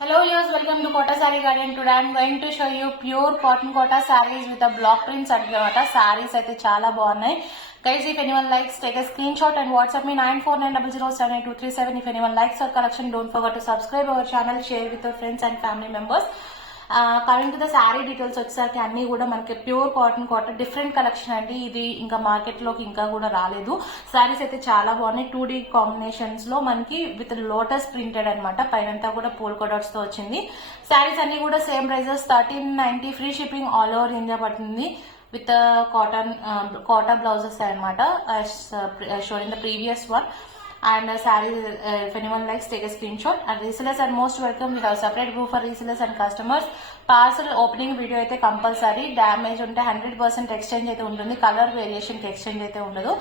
Hello viewers, welcome to Kota Saree Garden. Today I am going to show you pure cotton Kota sarees with a block prints anamata. Sarees aithe chaala baagunnai. Guys, if anyone likes, take a screenshot and WhatsApp me 9490078237. If anyone likes our collection, don't forget to subscribe our channel, share with your friends and family members. Coming to the sari డీటెయిల్స్ వచ్చేసరికి అన్ని కూడా మనకి pure cotton different collection అండి. ఇది ఇంకా మార్కెట్ లోకి ఇంకా కూడా రాలేదు. శారీస్ అయితే చాలా బాగున్నాయి. 2D కాంబినేషన్స్ లో మనకి విత్ లోటస్ ప్రింటెడ్ అనమాట. పైనంతా కూడా పోల్కా డాట్స్ తో వచ్చింది. శారీస్ అన్ని కూడా same prices 1390 free shipping all over India పడుతుంది. విత్ కాటన్ బ్లౌజెస్ అనమాట. Shown in the previous one. And saree, if anyone likes, take a screenshot. And resellers are most welcome. We have a separate group for resellers and customers. Parcel opening video అయితే compulsory. Damage ఉంటే 100% ఎక్స్చేంజ్ అయితే ఉంటుంది. Colour variation కి ఎక్స్చేంజ్ అయితే ఉండదు.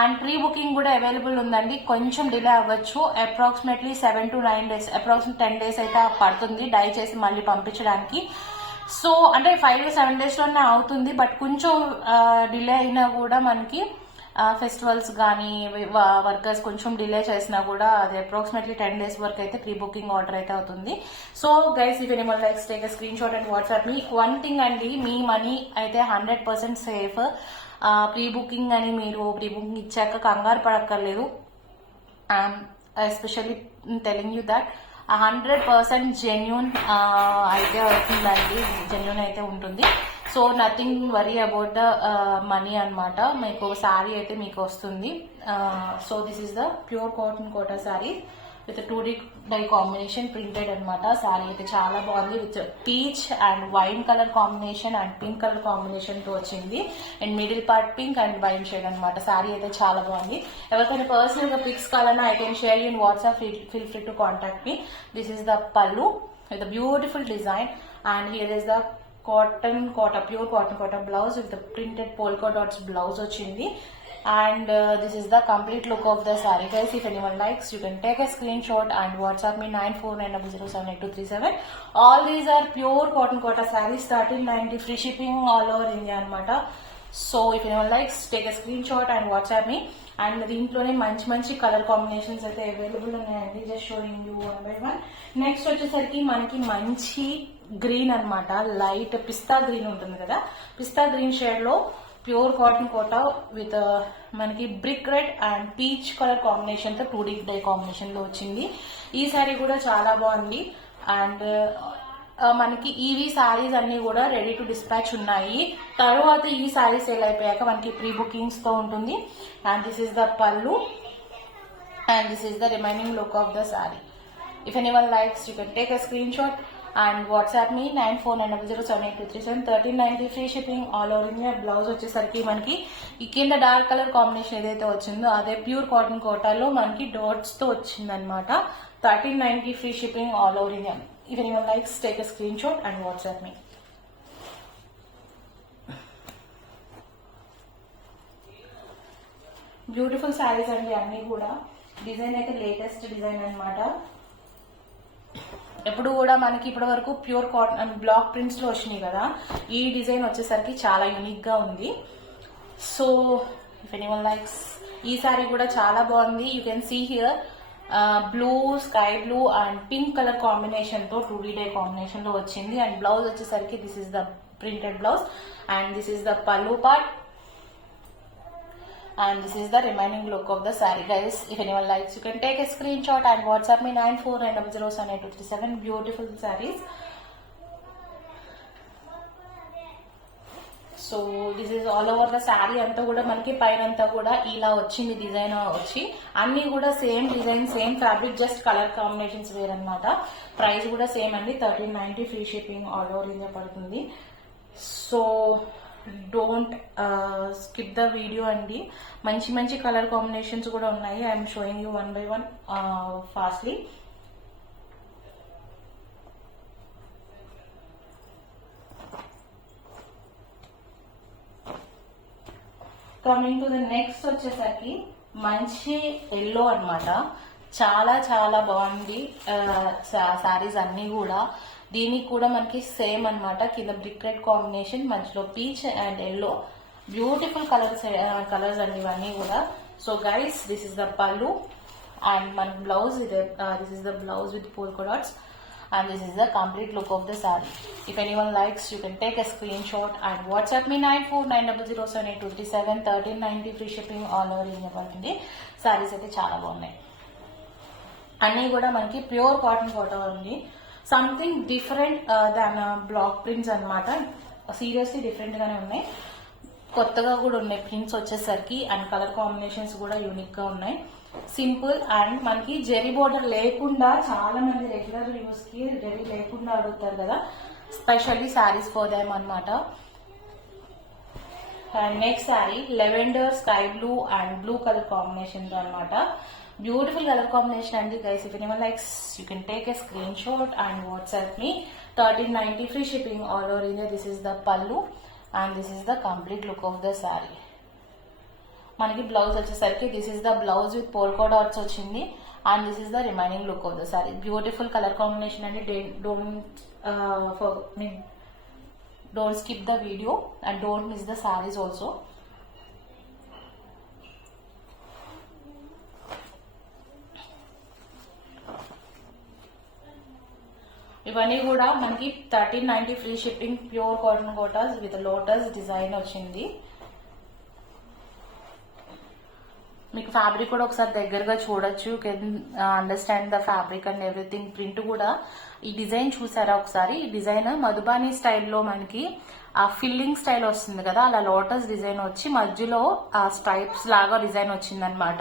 And pre booking కూడా అవైలబుల్ ఉందండి. కొంచెం డిలే అవ్వచ్చు. అప్రాక్సిమేట్లీ 7 to 9 days, అప్రాక్సిమేట్ 10 days అయితే పడుతుంది డై చేసి మళ్ళీ పంపించడానికి. సో అంటే 5 to 7 days లోనే అవుతుంది. బట్ కొంచెం డిలే అయినా కూడా మనకి ఫెస్టివల్స్ కానీ వర్కర్స్ కొంచెం డిలే చేసినా కూడా అది అప్రాక్సిమేట్లీ 10 days వరకు అయితే ప్రీ బుకింగ్ ఆర్డర్ అయితే అవుతుంది. So guys, if anyone likes, take screen shot and WhatsApp me. One thing అండి, మీ మనీ అయితే 100% సేఫ్. ప్రీ బుకింగ్ అని మీరు ప్రీ బుకింగ్ ఇచ్చాక కంగారు పడక్కర్లేదు. Especially telling you that 100% genuine అయితే అవుతుందండి. జెన్యూన్ అయితే ఉంటుంది. So nothing worry about the money అనమాట. మీకు శారీ అయితే మీకు వస్తుంది. So this is the pure cotton Kota sari with 2D dye combination printed అనమాట. శారీ అయితే చాలా బాగుంది. With peach and wine colour combination and pink colour combination తో వచ్చింది. And middle part pink and wine shade అనమాట. శారీ అయితే చాలా బాగుంది. ఎవరికైనా పర్సనల్ గా పిక్స్ కావాలన్నా I can share you in WhatsApp. Feel free to contact me. This is the pallu with beautiful design. And here is the pure cotton Kota blouse with printed polka dots blouse వచ్చింది. And this is the complete look of the saree. Guys, if anyone likes, you can take a screenshot and WhatsApp me 9490078237. All these are pure cotton kota sarees, 1390 free shipping all over India anamata. So if anyone likes, take a screenshot and WhatsApp me. And దీంట్లోనే మంచి colour combinations అయితే అవైలబుల్ ఉన్నాయండి. Just showing you one by one. Next వచ్చేసరికి మనకి మంచి గ్రీన్ అనమాట. లైట్ పిస్తా గ్రీన్ ఉంటుంది కదా, పిస్తా గ్రీన్ షేడ్ లో ప్యూర్ కాటన్ కోటా విత్ మనకి brick red and peach colour combination తో 2D డై కాంబినేషన్ లో వచ్చింది. ఈ సారీ కూడా చాలా బాగుంది. అండ్ మనకి ఈవీ సారీస్ అన్ని కూడా రెడీ టు డిస్పాచ్ ఉన్నాయి. తర్వాత ఈ సారీ సేల్ అయిపోయాక మనకి ప్రీ బుకింగ్స్ తో ఉంటుంది. అండ్ దిస్ ఇస్ ద పల్లు and this is the remaining look of the sorry. If anyone likes, you can take a screen shot and WhatsApp me 9490078237. 1390 free shipping all over India. Blouse వచ్చేసరికి మనకి ఈ కింద dark colour combination ఏదైతే వచ్చిందో అదే pure cotton కోటాలో మనకి డాట్స్ తో వచ్చిందనమాట. 1390 free shipping all over India. If anyone likes, take a screenshot and WhatsApp me. Beautiful saris అండి అన్ని కూడా. డిజైన్ అయితే లేటెస్ట్ డిజైన్ అనమాట. ఎప్పుడు కూడా మనకి ఇప్పటి వరకు ప్యూర్ కాటన్ బ్లాక్ ప్రింట్స్ లో వచ్చినాయి కదా, ఈ డిజైన్ వచ్చేసరికి చాలా యూనిక్ గా ఉంది. సో ఇఫ్ ఎనీవన్ లైక్స్, ఈ సారీ కూడా చాలా బాగుంది. You can see here blue, sky blue and pink colour combination తో 2D డై కాంబినేషన్ లో వచ్చింది. అండ్ బ్లౌజ్ వచ్చేసరికి this is the printed blouse and this is the pallu part and this is the remaining look of the saree. Guys, if anyone likes, you can take a screenshot and WhatsApp me 9490078237. Beautiful sarees. So this is all over the sari అంతా కూడా మనకి పైన అంతా కూడా ఇలా వచ్చింది డిజైన్ వచ్చి. అన్ని కూడా same design, same fabric, just colour combinations వేరనమాట. ప్రైస్ కూడా సేమ్ అండి. 1390 free shipping all over India పడుతుంది. So don't skip the video అండి. మంచి కలర్ కాంబినేషన్స్ కూడా ఉన్నాయి. I'm showing you one by one fastly. Coming to the next వచ్చేసరికి మంచి ఎల్లో అనమాట. చాలా బాగుంది సారీస్ అన్ని కూడా. దీనికి కూడా మనకి సేమ్ అనమాట. కింద బ్రిక్ రెడ్ కాంబినేషన్, మధ్యలో peach and yellow. Beautiful colours అండి ఇవన్నీ కూడా. So guys, this is the పల్లు అండ్ మన blouse. This is the blouse with polka dots. and this is the complete look of the saree. If anyone likes, you can take a screenshot and WhatsApp me 9490078237. 1390 free shipping all over India పడుతుంది. సారీస్ అయితే చాలా బాగున్నాయి. అన్నీ కూడా మనకి pure cotton quota ఉంది. Something different దాని block prints అనమాట. సీరియస్లీ డిఫరెంట్ గానే ఉన్నాయి. కొత్తగా కూడా ఉన్నాయి ప్రింట్స్ వచ్చేసరికి, అండ్ కలర్ కాంబినేషన్స్ కూడా యూనిక్ గా ఉన్నాయి. సింపుల్ అండ్ మనకి జెరీ బోర్డర్ లేకుండా, చాలా మంది రెగ్యులర్ యూస్ కి జెరీ లేకుండా అడుగుతారు కదా, స్పెషల్లీ శారీస్ ఫర్ దెమ్ అనమాట. And next sari lavender, sky blue and blue colour combination అనమాట. బ్యూటిఫుల్ కలర్ కాంబినేషన్ అండి guys. If anyone likes, you can take a screen shot and WhatsApp me. 1390 free shipping all over India. This is the పల్లు and this is the complete look of the saree. మనకి blouse వచ్చేసరికి this is the blouse with polka dots వచ్చింది, and this is the remaining look of the sari. Beautiful colour combination అండి. Don't skip the video and don't miss the saris also. ఇవన్నీ కూడా మనకి 1390 free shipping, pure cotton Kotas with lotus design వచ్చింది. మీకు fabric కూడా ఒకసారి దగ్గరగా చూడొచ్చు. You can understand the fabric and everything. Print కూడా ఈ డిజైన్ చూసారా ఒకసారి? ఈ డిజైన్ మధుబాని స్టైల్లో మనకి ఆ ఫిల్లింగ్ స్టైల్ వస్తుంది కదా, అలా లోటస్ డిజైన్ వచ్చి మధ్యలో ఆ స్ట్రైప్స్ లాగా డిజైన్ వచ్చింది అనమాట.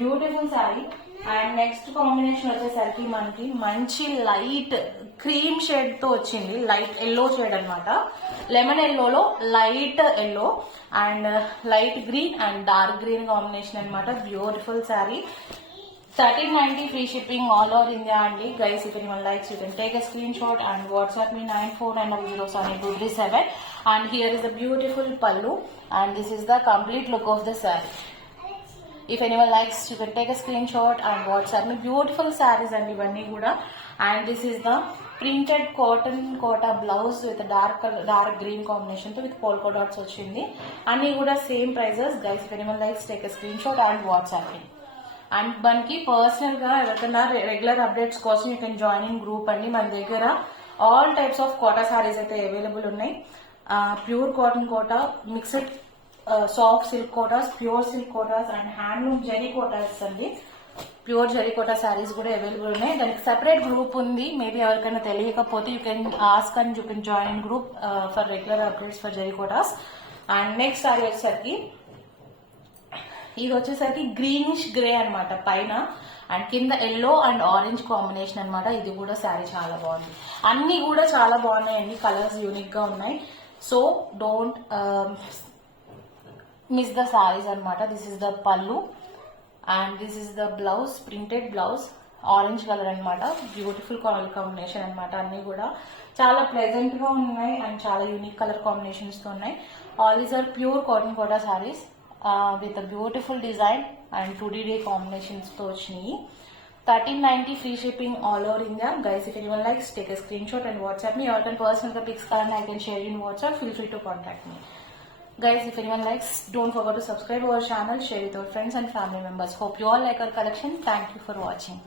Beautiful sari. And next combination వచ్చేసరికి మనకి మంచి లైట్ క్రీమ్ షేడ్ తో వచ్చింది. లైట్ ఎల్లో షేడ్ అనమాట. లెమన్ ఎల్లోలో light yellow and light green and dark green combination అనమాట. Beautiful sari. 1390 free shipping all over India అండి guys. If anyone likes, you can take a screen shot and WhatsApp me 9490078237. And here is the beautiful pallu and this is the complete look of the sari. If anyone likes, you can take a screenshot and WhatsApp me. Beautiful sarees and ఇవన్నీ కూడా. And this is the printed cotton Kota blouse with dark green combination తో with polka dots వచ్చింది. అన్ని కూడా same prices guys. If anyone likes, take a screen shot and WhatsApp me. And మనకి personal గా ఎవరికైనా regular updates కోసం you can join in group అండి. మన దగ్గర all types of Kota sarees అయితే అవైలబుల్ ఉన్నాయి. Pure cotton Kota, mixed soft silk Kotas, pure silk Kotas and handloom zari Kotas అండి. ప్యూర్ జరీ కోటా శారీస్ కూడా అవైలబుల్ ఉన్నాయి. దానికి సెపరేట్ గ్రూప్ ఉంది. మేబీ ఎవరికైనా తెలియకపోతే you can ask and you can join group for regular updates for zari Kotas. And next sari వచ్చేసరికి ఇది వచ్చేసరికి గ్రీనిష్ గ్రే అనమాట పైన, అండ్ కింద ఎల్లో అండ్ ఆరెంజ్ కాంబినేషన్ అనమాట. ఇది కూడా శారీ చాలా బాగుంది. అన్ని కూడా చాలా బాగున్నాయండి. కలర్స్ యూనిక్ గా ఉన్నాయి. So don't miss the saris అనమాట. దిస్ ఇస్ ద పల్లు and this is the blouse, printed blouse, orange colour అనమాట. బ్యూటిఫుల్ కలర్ కాంబినేషన్ అనమాట. అన్ని కూడా చాలా ప్లెజెంట్ గా ఉన్నాయి అండ్ చాలా యూనిక్ కలర్ కాంబినేషన్స్ తో ఉన్నాయి. All these are pure cotton Kota sarees with beautiful design and 2D combinations తో వచ్చినాయి. 1390 free shipping all over India. Guys, if anyone likes, take a screenshot and WhatsApp me. Or can personal pics and I can share in WhatsApp. Feel free to contact me. Guys, if anyone likes, don't forget to subscribe our channel, share with your friends and family members. Hope you all like our collection. Thank you for watching.